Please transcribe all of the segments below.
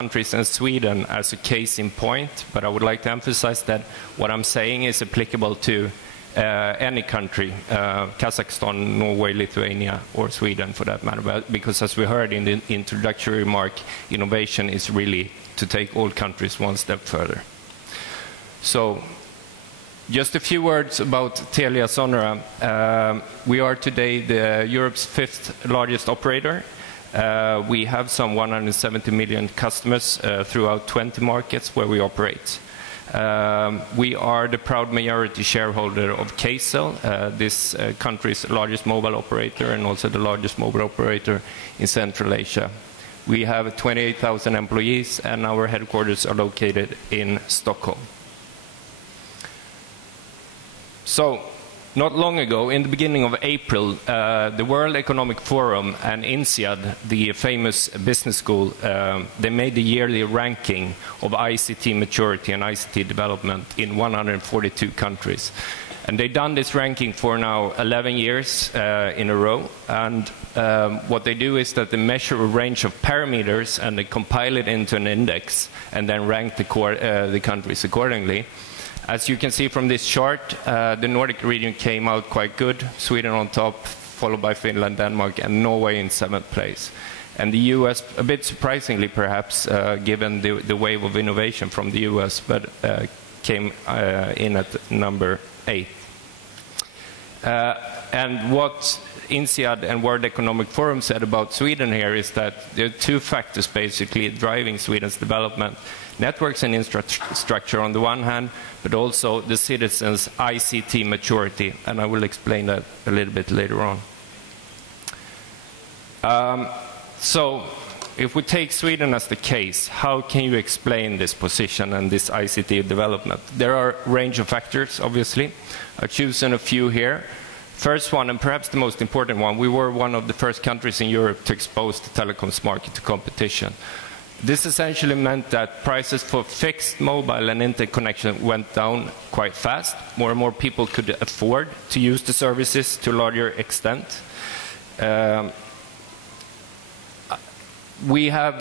countries and Sweden as a case in point, but I would like to emphasize that what I'm saying is applicable to any country, Kazakhstan, Norway, Lithuania, or Sweden for that matter, because as we heard in the introductory remark, innovation is really to take all countries one step further. So, just a few words about TeliaSonera. We are today Europe's 5th largest operator. We have some 170 million customers throughout 20 markets where we operate. We are the proud majority shareholder of Kcell, this country's largest mobile operator and also the largest mobile operator in Central Asia. We have 28,000 employees and our headquarters are located in Stockholm. So, not long ago, in the beginning of April, the World Economic Forum and INSEAD, the famous business school, they made the yearly ranking of ICT maturity and ICT development in 142 countries. And they've done this ranking for now 11 years in a row. And what they do is that they measure a range of parameters and they compile it into an index and then rank the countries accordingly. As you can see from this chart, the Nordic region came out quite good. Sweden on top, followed by Finland, Denmark, and Norway in 7th place. And the US, a bit surprisingly perhaps, given the wave of innovation from the US, but came in at number 8. And what INSEAD and World Economic Forum said about Sweden here is that there are 2 factors basically driving Sweden's development. Networks and infrastructure on the one hand, but also the citizens' ICT maturity, and I will explain that a little bit later on. So, if we take Sweden as the case, how can you explain this position and this ICT development? There are a range of factors, obviously. I've chosen a few here. First one, and perhaps the most important one, we were one of the first countries in Europe to expose the telecoms market to competition. This essentially meant that prices for fixed, mobile and interconnection went down quite fast. More and more people could afford to use the services to a larger extent. We have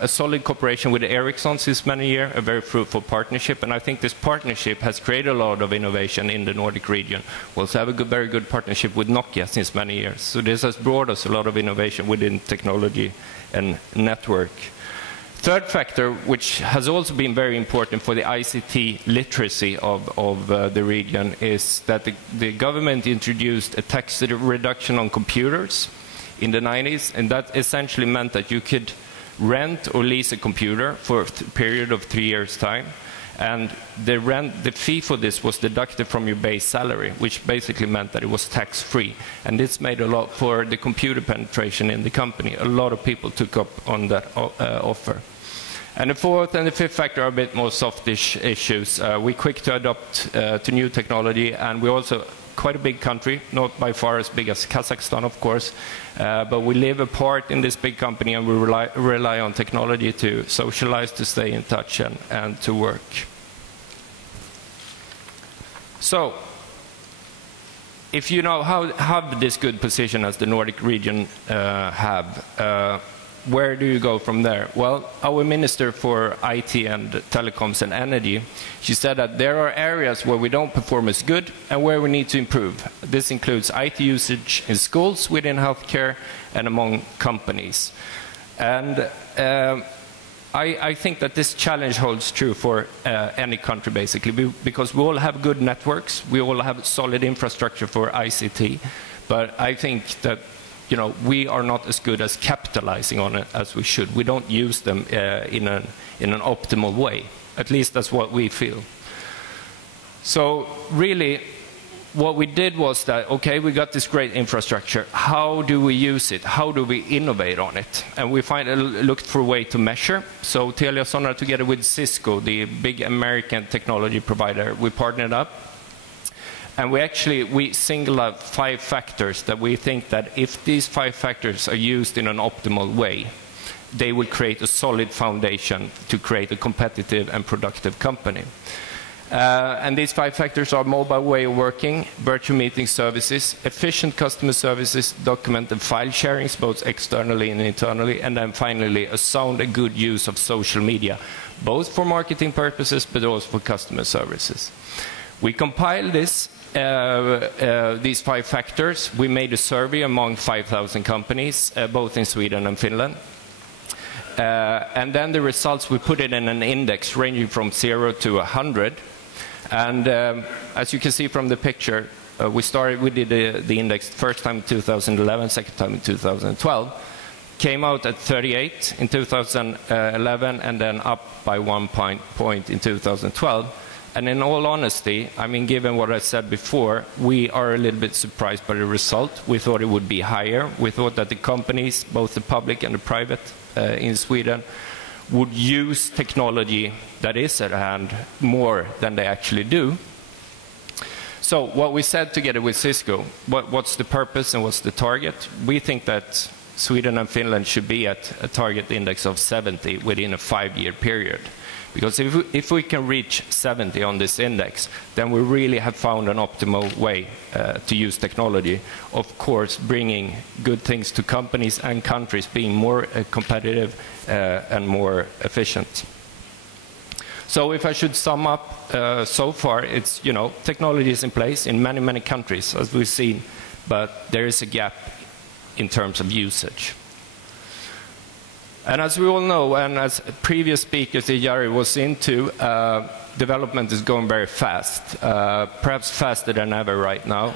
a solid cooperation with Ericsson since many years, a very fruitful partnership, and I think this partnership has created a lot of innovation in the Nordic region. We also have a very good partnership with Nokia since many years. So this has brought us a lot of innovation within technology and network. Third factor, which has also been very important for the ICT literacy of the region, is that the government introduced a tax reduction on computers in the 90s, and that essentially meant that you could rent or lease a computer for a period of 3 years' time, and the fee for this was deducted from your base salary, which basically meant that it was tax-free, and this made a lot for the computer penetration in the company. A lot of people took up on that offer. And the fourth and the fifth factor are a bit more softish issues. We're quick to adopt to new technology, and we're also quite a big country, not by far as big as Kazakhstan, of course, but we live apart in this big company and we rely on technology to socialize, to stay in touch, and to work. So, if you know have this good position as the Nordic region where do you go from there? Well, our Minister for IT and Telecoms and Energy, she said that there are areas where we don't perform as good and where we need to improve. This includes IT usage in schools, within healthcare, and among companies. And I think that this challenge holds true for any country, basically, because we all have good networks, we all have solid infrastructure for ICT, but I think that we are not as good as capitalizing on it as we should. We don't use them in an optimal way. At least that's what we feel. So really, what we did was that, okay, we got this great infrastructure. How do we use it? How do we innovate on it? And we looked for a way to measure. So TeliaSonera, together with Cisco, the big American technology provider, we partnered up. And we singled out 5 factors that we think that if these 5 factors are used in an optimal way, they will create a solid foundation to create a competitive and productive company. And these 5 factors are mobile way of working, virtual meeting services, efficient customer services, documented file sharings, both externally and internally, and then finally a sound and good use of social media, both for marketing purposes but also for customer services. We compiled this, these 5 factors. We made a survey among 5,000 companies, both in Sweden and Finland. And then the results, we put it in an index ranging from 0 to 100. And as you can see from the picture, we did the index first time in 2011, second time in 2012. Came out at 38 in 2011 and then up by 1 point in 2012. And in all honesty, I mean, given what I said before, we are a little bit surprised by the result. We thought it would be higher. We thought that the companies, both the public and the private in Sweden, would use technology that is at hand more than they actually do. So what we said together with Cisco, what's the purpose and what's the target? We think that Sweden and Finland should be at a target index of 70 within a 5-year period. Because if we can reach 70 on this index, then we really have found an optimal way to use technology. Of course, bringing good things to companies and countries, being more competitive and more efficient. So if I should sum up, so far, it's, you know, technology is in place in many, many countries, as we've seen, but there is a gap in terms of usage. And as we all know, and as previous speakers Jari was into, development is going very fast, perhaps faster than ever right now.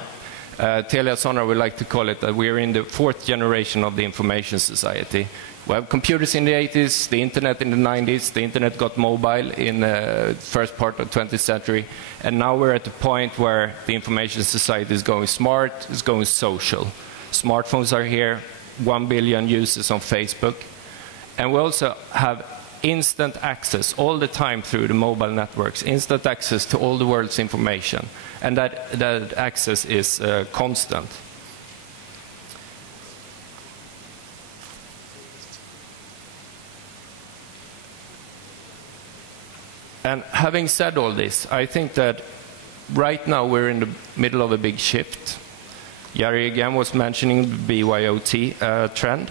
Telia Sonera would like to call it that we are in the 4th generation of the information society. We have computers in the 80s, the internet in the 90s, the internet got mobile in the first part of the 20th century, and now we're at the point where the information society is going smart, it's going social. Smartphones are here, 1 billion users on Facebook. And we also have instant access all the time through the mobile networks, instant access to all the world's information. And that access is constant. And having said all this, I think that right now we're in the middle of a big shift. Jari again was mentioning the BYOT trend.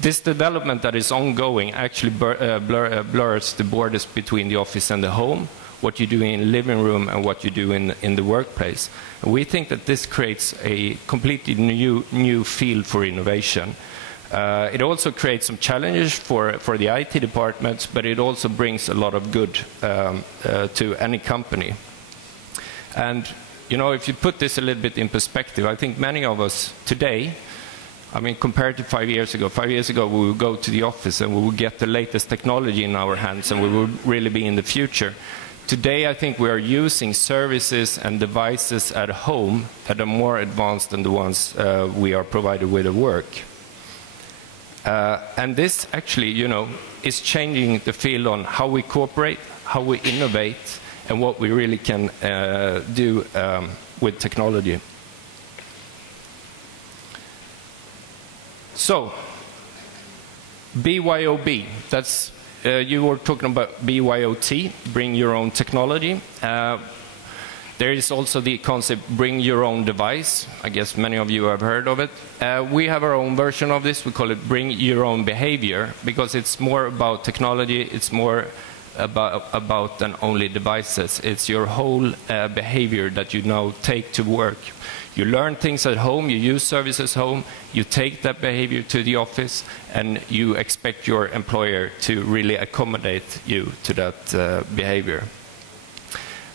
This development that is ongoing actually blurs the borders between the office and the home, what you do in the living room and what you do in the workplace. And we think that this creates a completely new field for innovation. It also creates some challenges for the IT departments, but it also brings a lot of good to any company. And you know, if you put this a little bit in perspective, I think many of us today, I mean, compared to 5 years ago, we would go to the office and we would get the latest technology in our hands and we would really be in the future. Today, I think we are using services and devices at home that are more advanced than the ones we are provided with at work. And this actually, you know, is changing the field on how we cooperate, how we innovate, and what we really can do with technology. So, BYOB, that's, you were talking about BYOT, bring your own technology. There is also the concept, bring your own device. I guess many of you have heard of it. We have our own version of this. We call it bring your own behavior, because it's more about technology, it's more about than only devices. It's your whole behavior that you now take to work. You learn things at home, you use services home, you take that behavior to the office, and you expect your employer to really accommodate you to that behavior.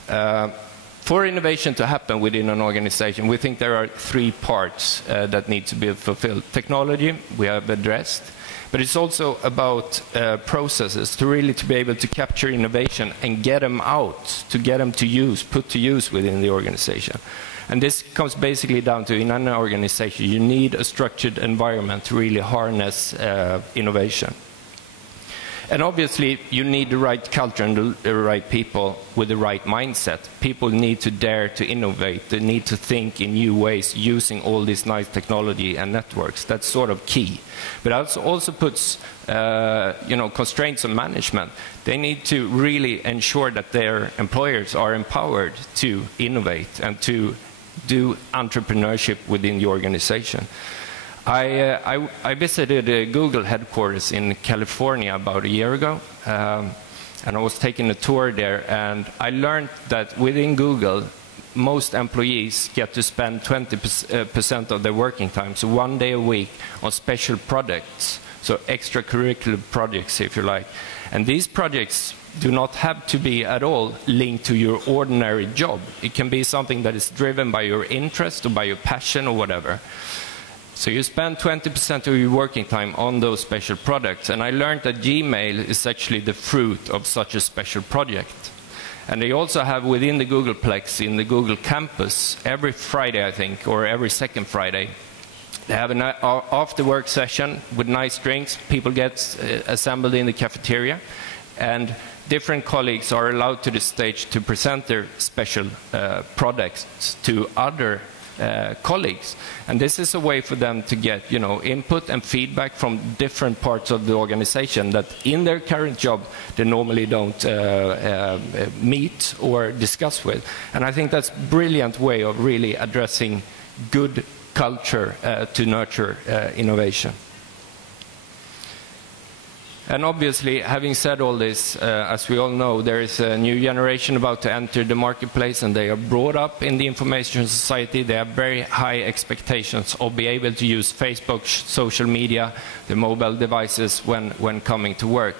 For innovation to happen within an organization, we think there are 3 parts that need to be fulfilled. Technology, we have addressed, but it's also about processes to really be able to capture innovation and get them out, to get them to use, put to use within the organization. And this comes basically down to, in an organization, you need a structured environment to really harness innovation. And obviously, you need the right culture and the right people with the right mindset. People need to dare to innovate. They need to think in new ways using all this nice technology and networks. That's sort of key. But it also puts constraints on management. They need to really ensure that their employers are empowered to innovate and to do entrepreneurship within the organization. I visited Google headquarters in California about a year ago, and I was taking a tour there, and I learned that within Google, most employees get to spend 20% of their working time, so 1 day a week, on special projects, so extracurricular projects, if you like. And these projects do not have to be at all linked to your ordinary job. It can be something that is driven by your interest or by your passion or whatever. So you spend 20% of your working time on those special projects. And I learned that Gmail is actually the fruit of such a special project. And they also have within the Googleplex, in the Google campus, every Friday, I think, or every second Friday, they have an after-work session with nice drinks. People get assembled in the cafeteria. And different colleagues are allowed to the stage to present their special products to other colleagues. And this is a way for them to get input and feedback from different parts of the organization that in their current job they normally don't meet or discuss with. And I think that's a brilliant way of really addressing good culture to nurture innovation. And obviously, having said all this, as we all know, there is a new generation about to enter the marketplace, and they are brought up in the information society. They have very high expectations of being able to use Facebook, social media, the mobile devices when coming to work.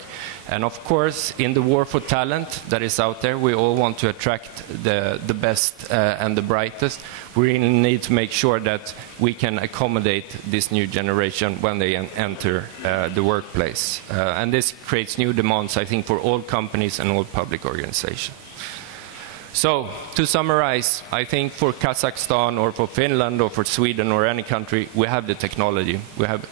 And of course, in the war for talent that is out there, we all want to attract the best and the brightest. We really need to make sure that we can accommodate this new generation when they enter the workplace. And this creates new demands, I think, for all companies and all public organizations. So, to summarize, I think for Kazakhstan or for Finland or for Sweden or any country, we have the technology. We have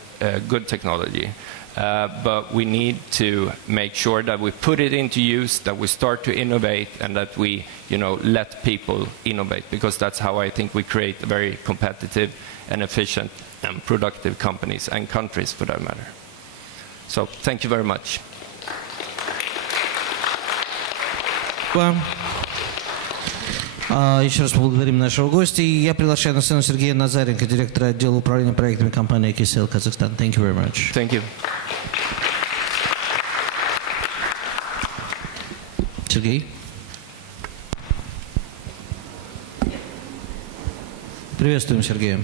good technology. But we need to make sure that we put it into use, that we start to innovate, and that we, let people innovate, because that's how I think we create very competitive and efficient and productive companies and countries, for that matter. So, thank you very much. Еще раз поблагодарим нашего гостя. И я приглашаю на сцену Сергея Назаренко, директора отдела управления проектами компании Connect Kazakhstan. Thank you very much. Thank you. Сергей. Приветствуем Сергея.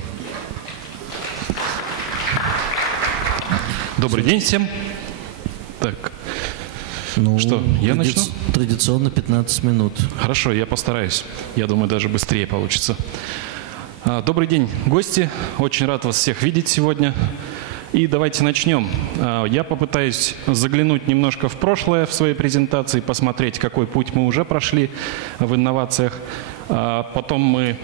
Добрый день всем. Так. Ну, что, я начну? Традиционно 15 минут. Хорошо, я постараюсь. Я думаю, даже быстрее получится. Добрый день, гости. Очень рад вас всех видеть сегодня. И давайте начнем. Я попытаюсь заглянуть немножко в прошлое в своей презентации, посмотреть, какой путь мы уже прошли в инновациях. Потом мы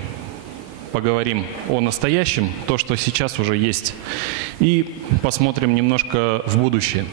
поговорим о настоящем, то, что сейчас уже есть. И посмотрим немножко в будущее.